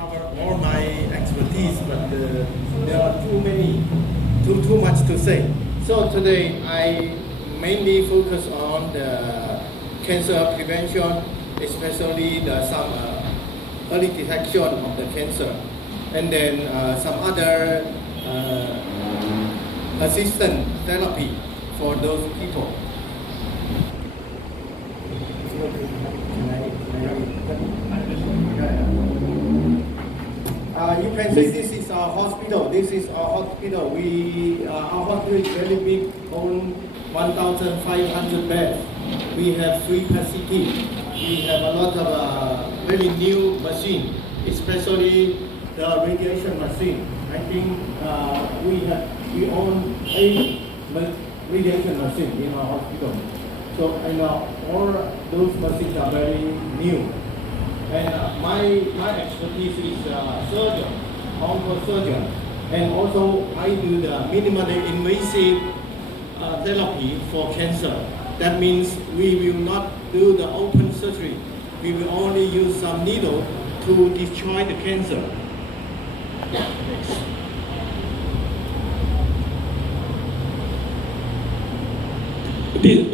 cover all my expertise, but there are too much to say. So today I mainly focus on the cancer prevention, especially some early detection of the cancer, and then some other assistant therapy for those people. You can see this is our hospital. This is our hospital. Our hospital is very big, on 1,500 beds. We have 3 capacity. We have a lot of very new machine, especially the radiation machine. I think we own 8 radiation machines in our hospital. So all those machines are very new. And my expertise is surgeon, Oncosurgeon, and also I do the minimally invasive therapy for cancer. That means we will not do the open surgery. We will only use some needle to destroy the cancer.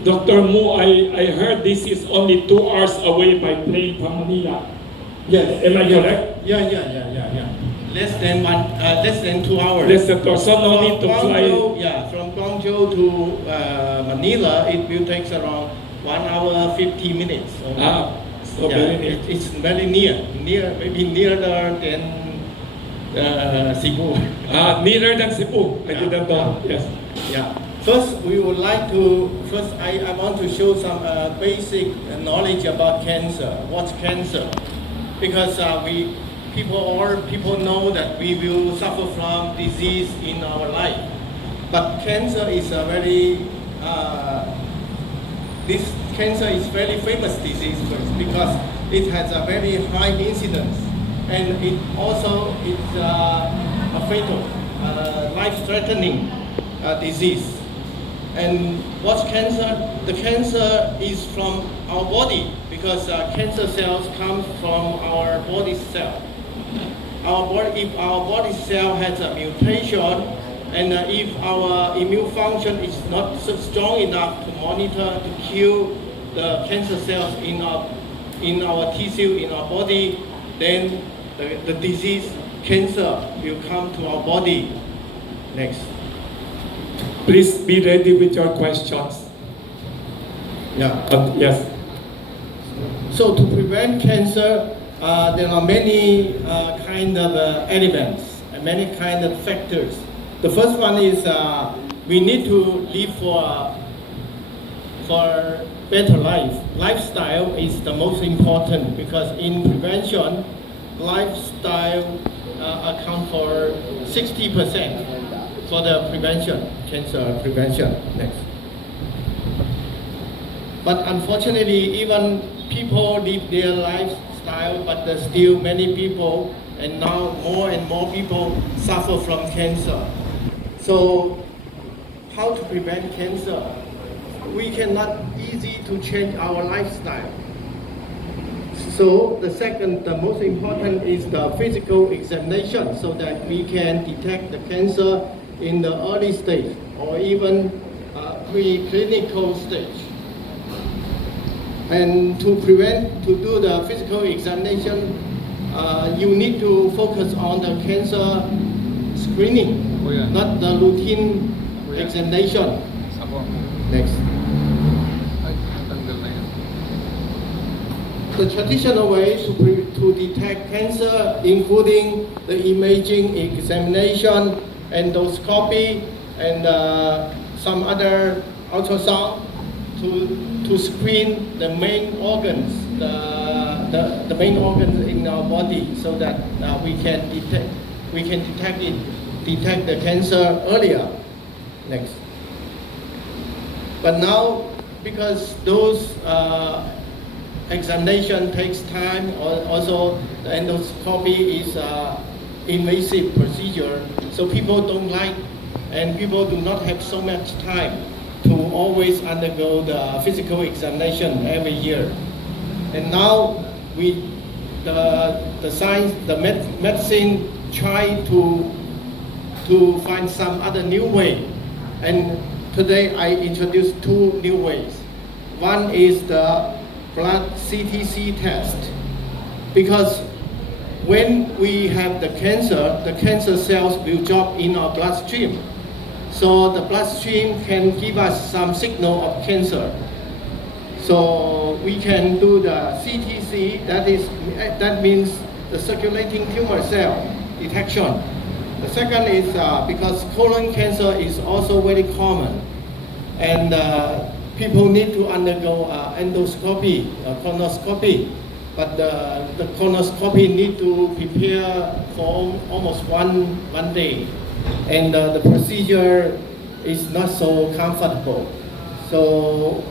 Dr. Mu, I heard this is only 2 hours away by plane from Manila. Yes. Am I correct? Yeah. Less than 2 hours. Less than 2 hours. So no need to fly. Yeah, from Guangzhou to Manila, it will take around 1 hour 50 minutes. So yeah, very near. It's very near, maybe nearer than Cebu. Nearer than Cebu. I didn't know. Yes. Yeah. First, I want to show some basic knowledge about cancer. What's cancer? Because people know that we will suffer from disease in our life. But cancer is a this cancer is very famous disease because it has a very high incidence, and it also is a fatal, life-threatening disease. And what's cancer? The cancer is from our body because cancer cells come from our body cell. If our body cell has a mutation, and if our immune function is not so strong enough to monitor to kill the cancer cells in our tissue in our body, then the disease cancer will come to our body. Next. Please be ready with your questions. Yeah. Yes. So to prevent cancer, there are many kind of elements and many kind of factors. The first one is we need to live for better life. Lifestyle is the most important because in prevention, lifestyle account for 60% for the prevention, cancer prevention. Next. But unfortunately, even people live their lifestyle, but there's still many people, and now more and more people suffer from cancer. So, how to prevent cancer? We cannot easy to change our lifestyle. So the most important is the physical examination so that we can detect the cancer in the early stage or even preclinical stage. And to do the physical examination, you need to focus on the cancer screening, not the routine examination. Next. The traditional way to detect cancer, including the imaging examination, endoscopy, and some other ultrasound to screen the main organs, the main organs in our body, so that we can detect the cancer earlier. Next. But now, because those examination takes time, also the endoscopy is invasive procedure, so people don't like, and people do not have so much time to always undergo the physical examination every year. And now we the science, the medicine try to find some other new way. And today I introduce two new ways. One is the blood CTC test, because when we have the cancer cells will drop in our bloodstream. So the bloodstream can give us some signal of cancer. So we can do the CTC, that means the circulating tumor cell detection. The second is because colon cancer is also very common, and people need to undergo endoscopy, colonoscopy, but the colonoscopy need to prepare for almost one day, and the procedure is not so comfortable. So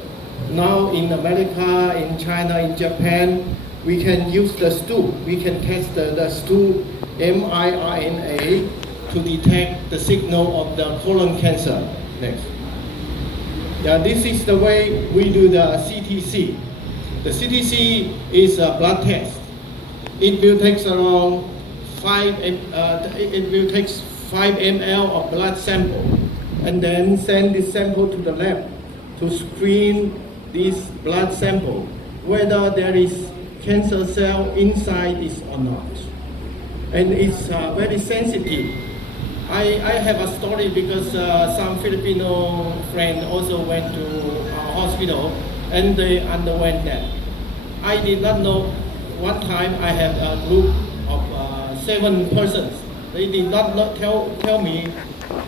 now in America, in China, in Japan, we can use the stool. We can test the stool miRNA to detect the signal of the colon cancer. Next. Yeah, this is the way we do the CTC. The CTC is a blood test. It will take around 5 ml of blood sample, and then send this sample to the lab to screen this blood sample whether there is cancer cell inside this or not. And it's very sensitive. I have a story because some Filipino friend also went to our hospital and they underwent that. I did not know. One time I had a group of 7 persons. They did not tell me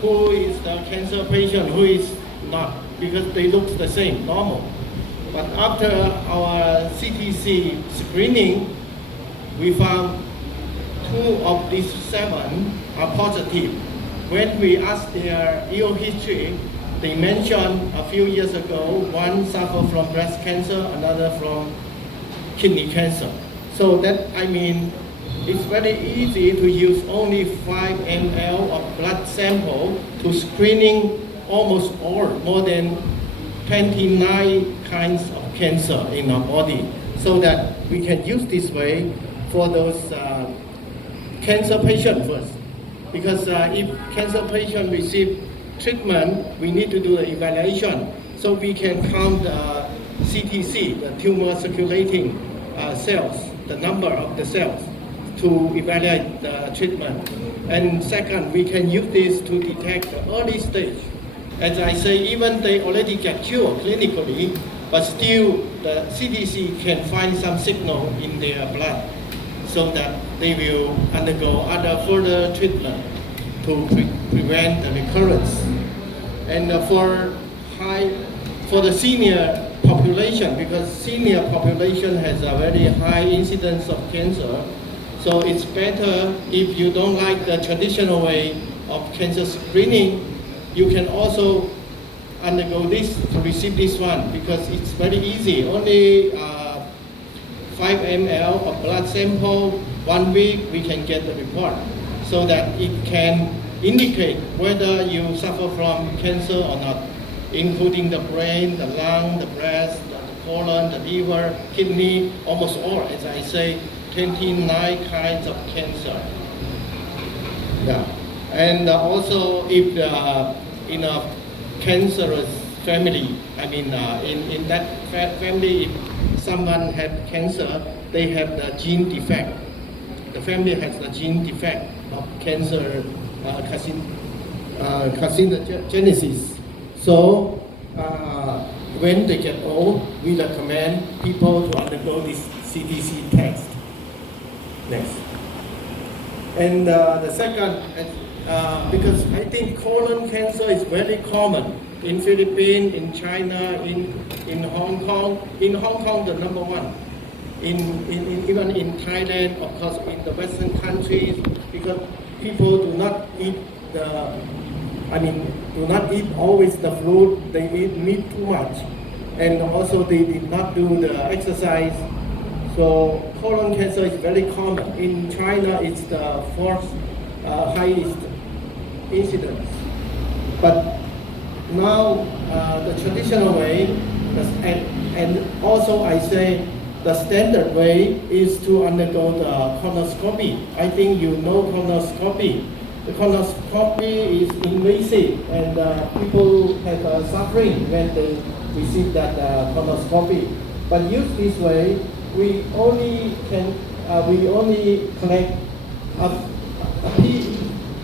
who is the cancer patient, who is not, because they look the same, normal. But after our CTC screening, we found 2 of these 7 are positive. When we asked their ill history, they mentioned a few years ago, one suffered from breast cancer, another from kidney cancer. So that, I mean, it's very easy to use only 5 ml of blood sample to screening almost all, more than 29 kinds of cancer in our body, so that we can use this way for those cancer patients first. Because if cancer patient receive treatment, we need to do the evaluation, so we can count the CTC, the tumor circulating cells, the number of the cells, to evaluate the treatment. And second, we can use this to detect the early stage. As I say, even they already get cured clinically, but still the CTC can find some signal in their blood, so that they will undergo other further treatment to prevent the recurrence. And for the senior population, because senior population has a very high incidence of cancer, so it's better if you don't like the traditional way of cancer screening, you can also undergo this to receive this one, because it's very easy. Only 5 ml of blood sample, 1 week, we can get the report, so that it can indicate whether you suffer from cancer or not, including the brain, the lung, the breast, the colon, the liver, kidney, almost all, as I say, 29 kinds of cancer. Yeah. And also if in a cancerous family, I mean in that family, if someone had cancer, they have the gene defect. The family has the gene defect of cancer carcinogenesis. So when they get old, we recommend people to undergo this CTC test. Next. And the second, because I think colon cancer is very common in Philippines, in China, in Hong Kong. In Hong Kong, the number 1. Even in Thailand, of course, in the Western countries, because people do not eat always the fruit. They eat meat too much, and also they did not do the exercise. So colon cancer is very common. In China, it's the 4th highest incidence. But now the traditional way, and also I say the standard way is to undergo the colonoscopy. I think you know colonoscopy. The colonoscopy is invasive, and people have suffering when they receive that colonoscopy. But used this way, we only collect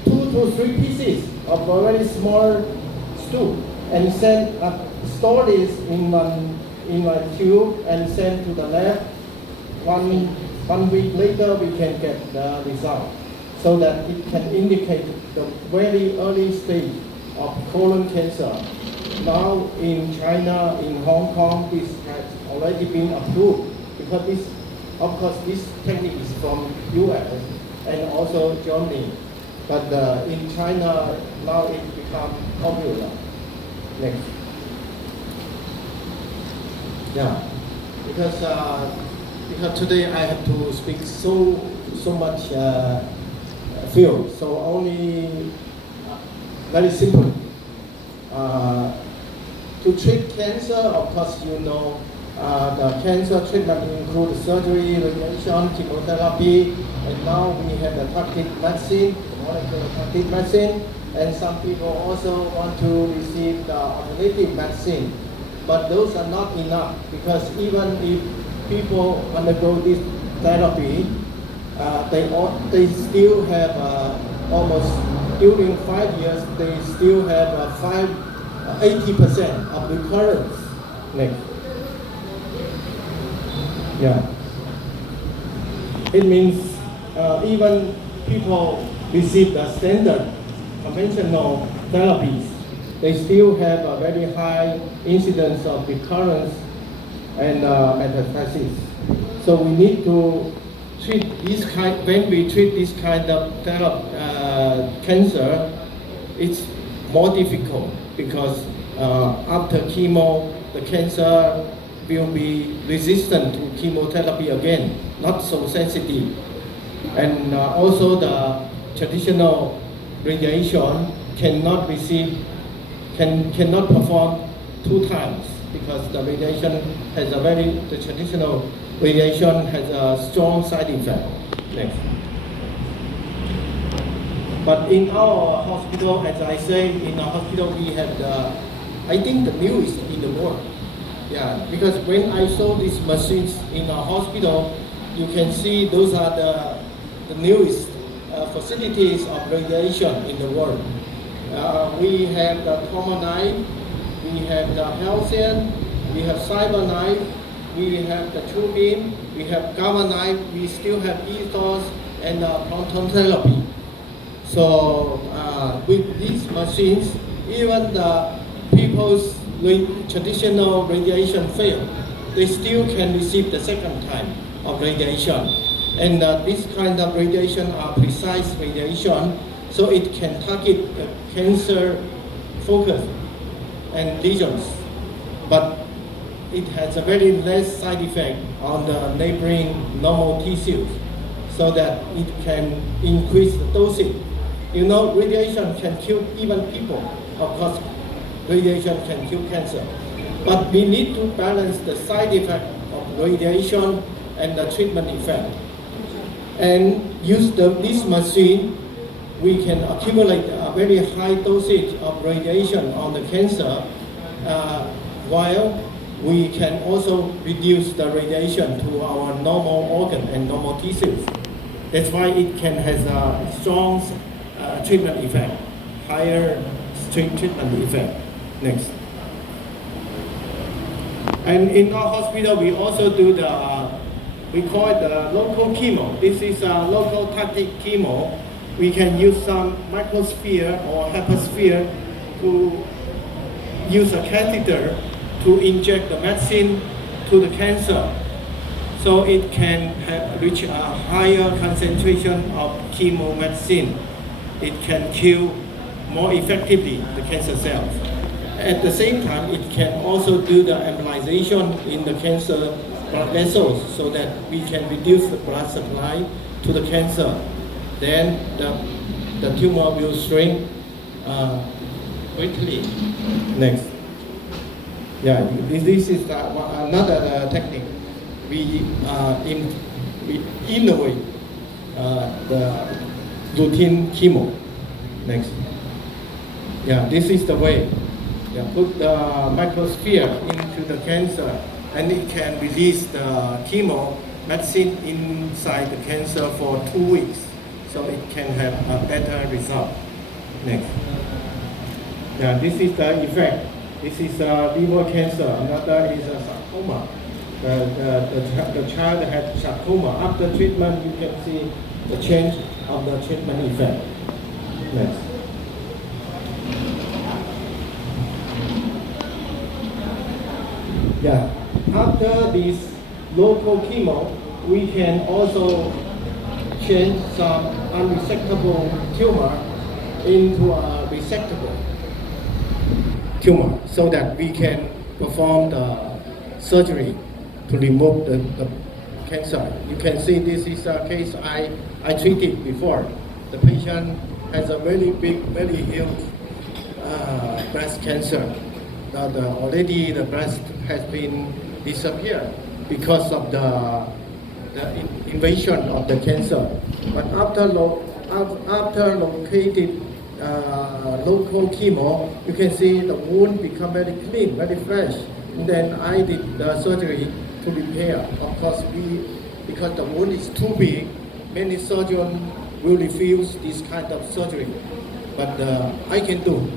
two to three pieces of a very small stool and store this in one tube and send to the lab. One week later, we can get the result, so that it can indicate the very early stage of colon cancer. Now in China, in Hong Kong, this has already been approved, because this, of course, this technique is from US and also Germany. But in China, now it become popular. Next. Yeah, because today I have to speak so much field, so only very simple. To treat cancer, of course, you know, the cancer treatment includes surgery, radiation, chemotherapy, and now we have the targeted vaccine, molecular targeted vaccine, and some people also want to receive the alternative vaccine. But those are not enough, because even if people undergo this therapy, they still have almost, during 5 years, they still have 80% of recurrence. Next. Yeah. It means even people receive the standard conventional therapies, they still have a very high incidence of recurrence and metastasis. So we need to treat this kind. When we treat this kind of cancer, it's more difficult, because after chemo, the cancer will be resistant to chemotherapy again, not so sensitive. And also the traditional radiation cannot perform 2 times, because the radiation has the traditional radiation has a strong side effect. Next. But in our hospital, as I say, in our hospital we have I think the newest in the world. Yeah, because when I saw these machines in our hospital, you can see those are the newest facilities of radiation in the world. We have the TomoKnife, we have the Halcyon, we have CyberKnife, we have the TrueBeam, we have Gamma Knife, we still have ethos and proton therapy. So with these machines, even the people's traditional radiation fail, they still can receive the second time of radiation. And this kind of radiation are precise radiation, so it can target the cancer focus and lesions. But it has a very less side effect on the neighboring normal tissues, so that it can increase the dosage. You know, radiation can kill even people. Of course, radiation can kill cancer. But we need to balance the side effect of radiation and the treatment effect. And use this machine, we can accumulate a very high dosage of radiation on the cancer, while we can also reduce the radiation to our normal organ and normal tissues. That's why it can have a strong treatment effect, higher treatment effect. Next. And in our hospital, we also do we call it the local chemo. This is a local tactic chemo. We can use some microsphere or hypersphere to use a catheter to inject the medicine to the cancer, so it can reach a higher concentration of chemo medicine. It can kill more effectively the cancer cells. At the same time, it can also do the embolization in the cancer blood vessels, so that we can reduce the blood supply to the cancer. Then the tumor will shrink quickly. Next. Yeah, this is another technique. we innovate the routine chemo. Next. Yeah, this is the way. Yeah, put the microsphere into the cancer, and it can release the chemo vaccine inside the cancer for 2 weeks, so it can have a better result. Next. Yeah, this is the effect. This is liver cancer. Another is a sarcoma. The child had sarcoma. After treatment, you can see the change of the treatment effect. Next. Yeah. After this local chemo, we can also change some unresectable tumor into a resectable tumor, so that we can perform the surgery to remove the cancer. You can see this is a case I treated before. The patient has a very big, very huge breast cancer. Already the breast has been disappeared because of the invasion of the cancer. But after located local chemo, you can see the wound become very clean, very fresh. And then I did the surgery to repair. Of course, because the wound is too big, many surgeons will refuse this kind of surgery. But I can do.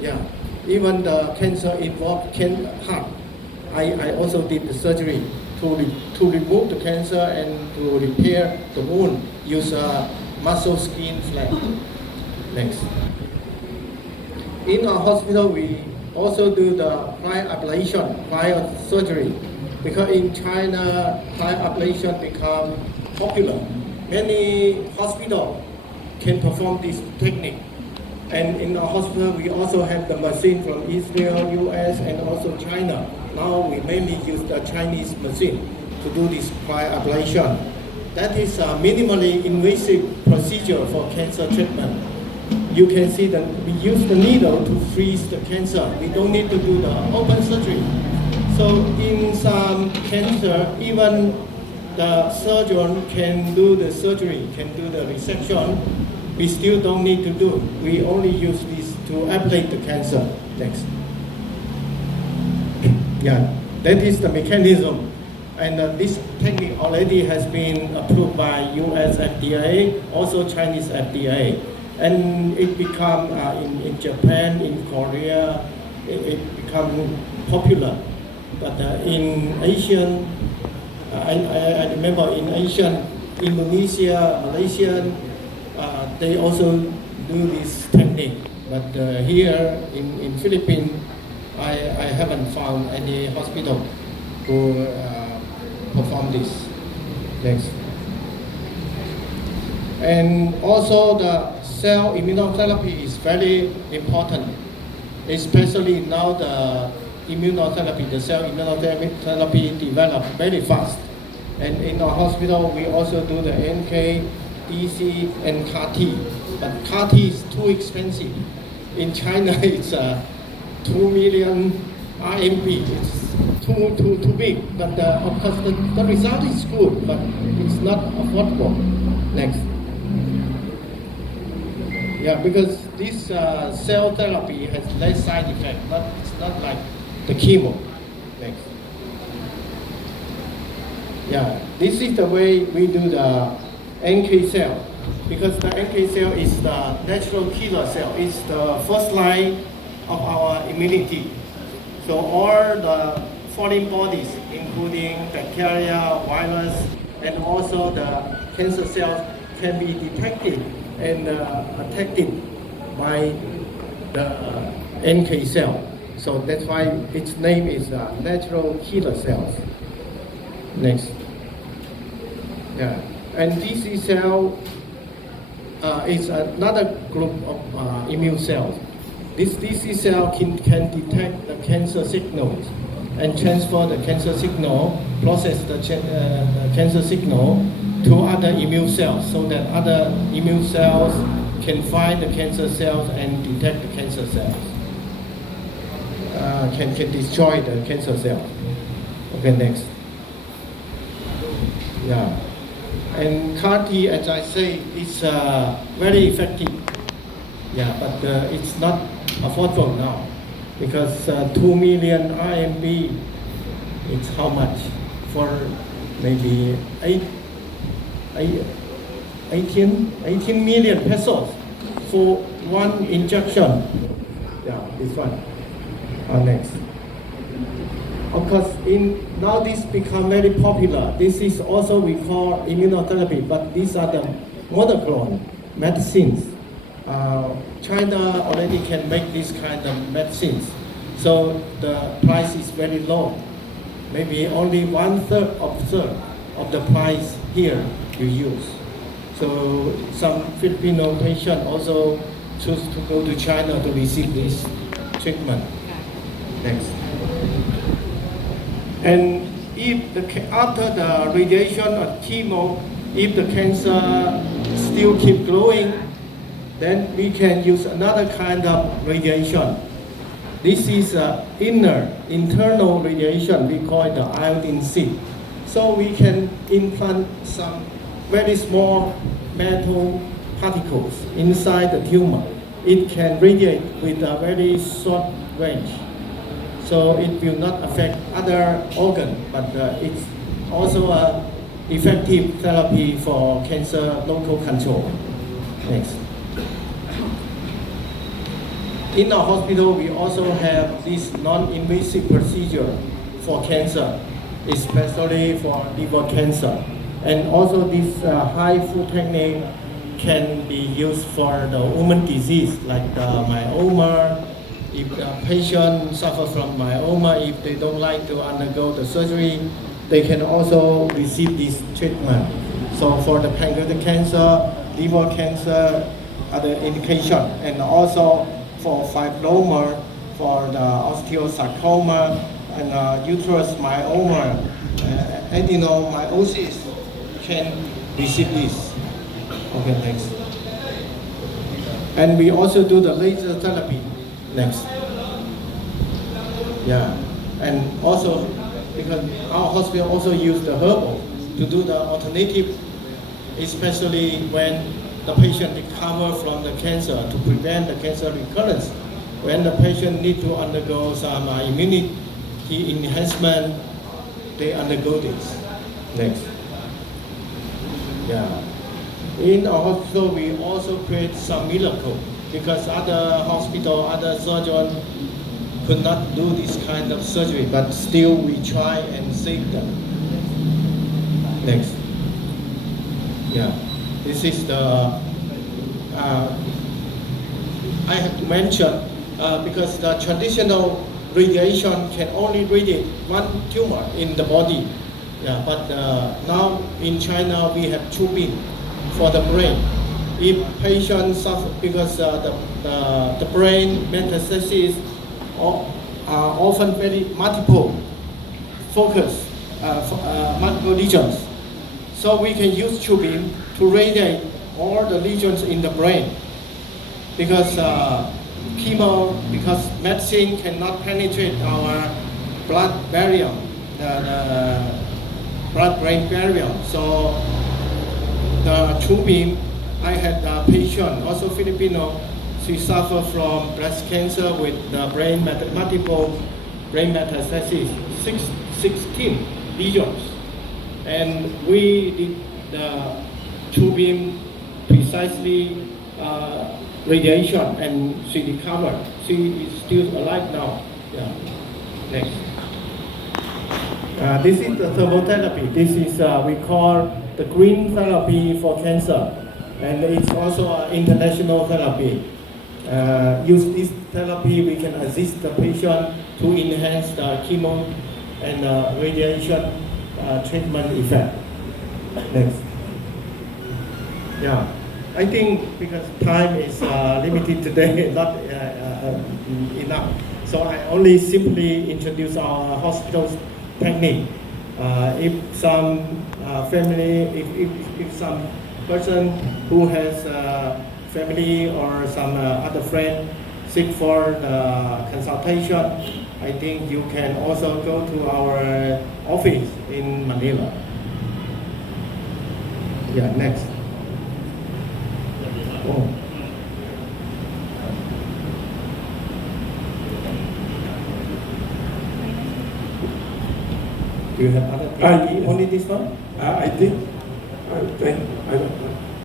Yeah. Even the cancer involved heart. I also did the surgery to remove the cancer and to repair the wound. Use a muscle skin flap. Next. In our hospital, we also do the cryoablation, cryosurgery, because in China, cryoablation become popular. Many hospitals can perform this technique. And in our hospital, we also have the machine from Israel, US, and also China. Now we mainly use the Chinese machine to do this cryoablation. That is a minimally invasive procedure for cancer treatment. You can see that we use the needle to freeze the cancer. We don't need to do the open surgery. So in some cancer, even the surgeon can do the surgery, can do the resection. We still don't need to do. We only use this to ablate the cancer. Next. Yeah, that is the mechanism. And this technique already has been approved by US FDA, also Chinese FDA. And it become, in Japan, in Korea, it become popular. But in Asian, I remember in Asian, Indonesia, Malaysia, they also do this technique. But here in Philippines, I haven't found any hospital who perform this. Next. And also the cell immunotherapy is very important, especially now the immunotherapy, the cell immunotherapy develop very fast. And in our hospital, we also do the NK, DC, and CAR-T. But CAR-T is too expensive. In China, it's 2 million RMB. It's too big. But of course, the result is good, but it's not affordable. Next. Yeah, because this cell therapy has less side effect. It's not like the chemo. Next. Yeah, this is the way we do the NK cell, because the NK cell is the natural killer cell. It's the first line of our immunity. So all the foreign bodies, including bacteria, virus, and also the cancer cells, can be detected and attacked by the NK cell. So that's why its name is natural killer cells. Next. Yeah. And DC cell is another group of immune cells. This DC cell can detect the cancer signals and transfer the cancer signal, process the cancer signal to other immune cells, so that other immune cells can find the cancer cells and detect the cancer cells. Can destroy the cancer cell. Okay, next. Yeah. And CAR-T, as I say, is very effective. Yeah, but it's not affordable now because 2 million RMB, it's how much? For maybe 18 million pesos for one injection. Yeah, this one. Next. Of course, now this become very popular. This is also we call immunotherapy, but these are the monoclonal medicines. China already can make this kind of medicines, so the price is very low. Maybe only 1/3 of the price here you use. So some Filipino patient also choose to go to China to receive this treatment. Next. And after the radiation or chemo, if the cancer still keep growing, then we can use another kind of radiation. This is internal radiation. We call it the iodine seed. So we can implant some very small metal particles inside the tumor. It can radiate with a very short range. So it will not affect other organs, but it's also an effective therapy for cancer local control. Next. In our hospital, we also have this non-invasive procedure for cancer, especially for liver cancer. And also this high flow technique can be used for the woman disease like the myoma. If a patient suffers from myoma, if they don't like to undergo the surgery, they can also receive this treatment. So for the pancreatic cancer, liver cancer, other indication, and also for fibroma, for the osteosarcoma, and uterus myoma, adenomyosis can receive this. Okay, next. And we also do the laser therapy. Next. Yeah, and also because our hospital also use the herbal to do the alternative, especially when the patient recover from the cancer to prevent the cancer recurrence. When the patient need to undergo some immunity enhancement, they undergo this. Next. Yeah. In our hospital, we also create some miracle because other hospital, other surgeon could not do this kind of surgery, but still we try and save them. Next. Yeah. This is the, I have to mention, because the traditional radiation can only radiate one tumor in the body. Yeah, but now in China we have tubing for the brain. If patients suffer because the brain metastases are often very multiple focus, multiple lesions. So we can use tubing to radiate all the lesions in the brain. Because because medicine cannot penetrate our blood barrier, the blood-brain barrier. So the tubing, I had a patient, also Filipino, she suffered from breast cancer with the multiple brain metastases, 16 lesions. And we did the tubing precisely radiation, and she recovered. She is still alive now. Yeah. Next. This is the thermotherapy. This is we call the green therapy for cancer, and it's also an international therapy. Use this therapy, we can assist the patient to enhance the chemo and radiation treatment effect. Next. Yeah. I think because time is limited today, not enough. So I only simply introduce our hospital's technique. If some family, if some person who has family or some other friend seek for the consultation, I think you can also go to our office in Manila. Yeah, next. Oh. Do you have other? Yes. Only this one? I think, I don't know.